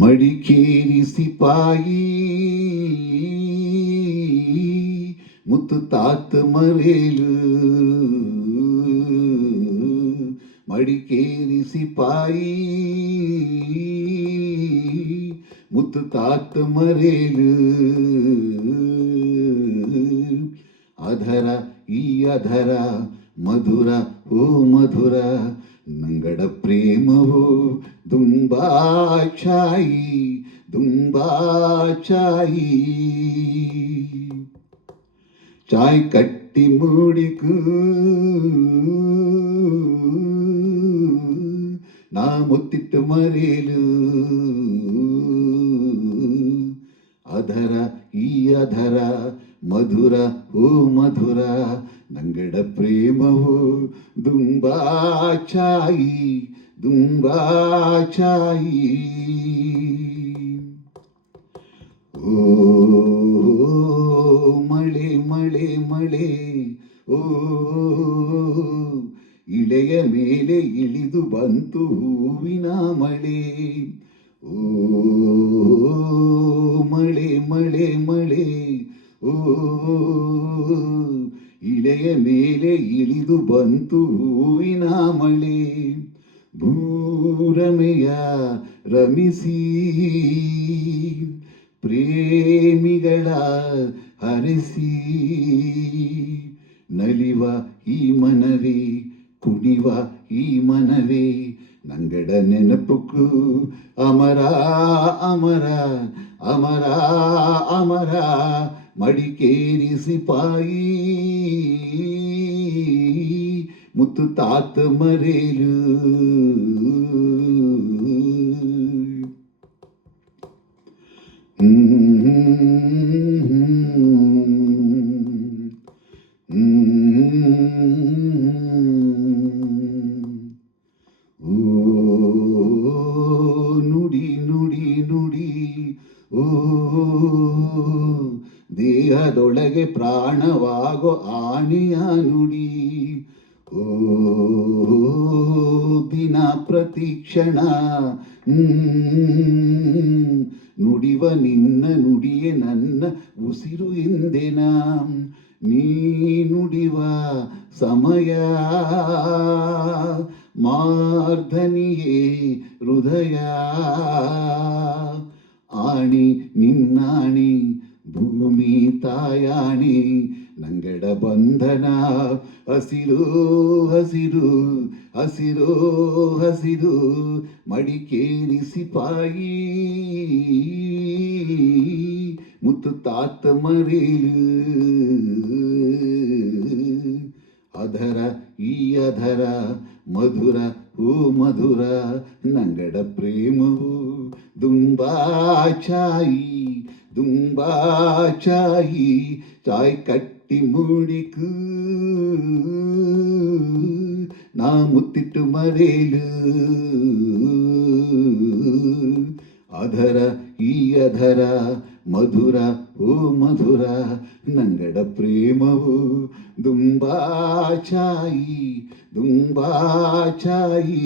ಮಡಿಕೇರಿ ಸಿಪಾಯಿ ಮುತ್ತು ತಾತ ಮರೇಲು. ಮಡಿಕೇರಿ ಸಿಪಾಯಿ ಮುತ್ತು ತಾತ ಮರೇಲು. ಅಧರ ಈ ಅಧರ ಮಧುರ ಓ ಮಧುರ, ನಂಗಡ ಪ್ರೇಮವು ದುಂಬಾಚಾಯಿ ದುಂಬಾಚಾಯಿ. ಚಾಯ್ ಕಟ್ಟಿ ಮೂಡಿಕು ನಾ ಮುತ್ತಿಟ್ಟು ಮರೇಲು. ಅಧರ ಈ ಅಧರ ಮಧುರ ಓ ಮಧುರ, ನಂಗಡ ಪ್ರೇಮವು ದುಂಬಾಚಾಯಿ ದುಂಬಾಚಾಯಿ. ಓ ಮಳೆ ಮಳೆ ಮಳೆ ಓ ಇಳೆಯ ಮೇಲೆ ಇಳಿದು ಬಂತು ಹೂವಿನ ಮಳೆ. ಓ ಮಳೆ ಮಳೆ ಮಳೆ ಓ ಇಳೆಯ ಮೇಲೆ ಇಳಿದು ಬಂತು ಹೂವಿನ ಮಳೆ. ಭೂರಮೆಯ ರಮಿಸಿ ಪ್ರೇಮಿಗಳ ಹರಿಸಿ, ನಲಿವ ಈ ಮನವೇ ಕುಣಿವ ಈ ಮನವೇ, ನಂಗಡ ನೆನಪುಕು ಅಮರ ಅಮರ ಅಮರ ಅಮರ. ಮಡಿಕೇರಿ ಸಿಪಾಯಿ ಮುತ್ತು ತಾತ ಮರೇಲು. ನುಡಿ ನುಡಿ ನುಡಿ ಓ ದೇಹದೊಳಗೆ ಪ್ರಾಣವಾಗೋ ಆನೆಯ ನುಡಿ. ಓ ದಿನ ಪ್ರತಿಕ್ಷಣ ನುಡಿವ ನಿನ್ನ ನುಡಿಯೇ ನನ್ನ ಉಸಿರು ಎಂದೆನ. ನೀ ನುಡಿವ ಸಮಯ ಮಾರ್ಧನಿಯೇ ಹೃದಯ. ಆಣಿ ನಿನ್ನಾಣಿ ಭೂಮಿ ತಾಯಾಣಿ, ನಂಗಡ ಬಂಧನ ಹಸಿರು ಹಸಿರು ಹಸಿರು ಹಸಿರು. ಮಡಿಕೇರಿ ಸಿಪಾಯಿ ಮುತ್ತು ತಾತ ಮರೇಲು. ಅಧರ ಈ ಅಧರ ಮಧುರ ಓ ಮಧುರ, ನಂಗಡ ಪ್ರೇಮವು ದುಂಬಾಚಾಯಿ ದುಂಬಾಚಾಯಿ. ಚಾಯ್ ಕಟ್ಟಿ ಮೂಡಿಕು ನಾ ಮುತ್ತಿಟ್ಟು ಮರೇಲು. ಅಧರ ಈ ಅಧರ ಮಧುರ ಓ ಮಧುರ, ನಂಗಡ ಪ್ರೇಮವು ದುಂಬಾಚಾಯಿ ದುಂಬಾಚಾಯಿ.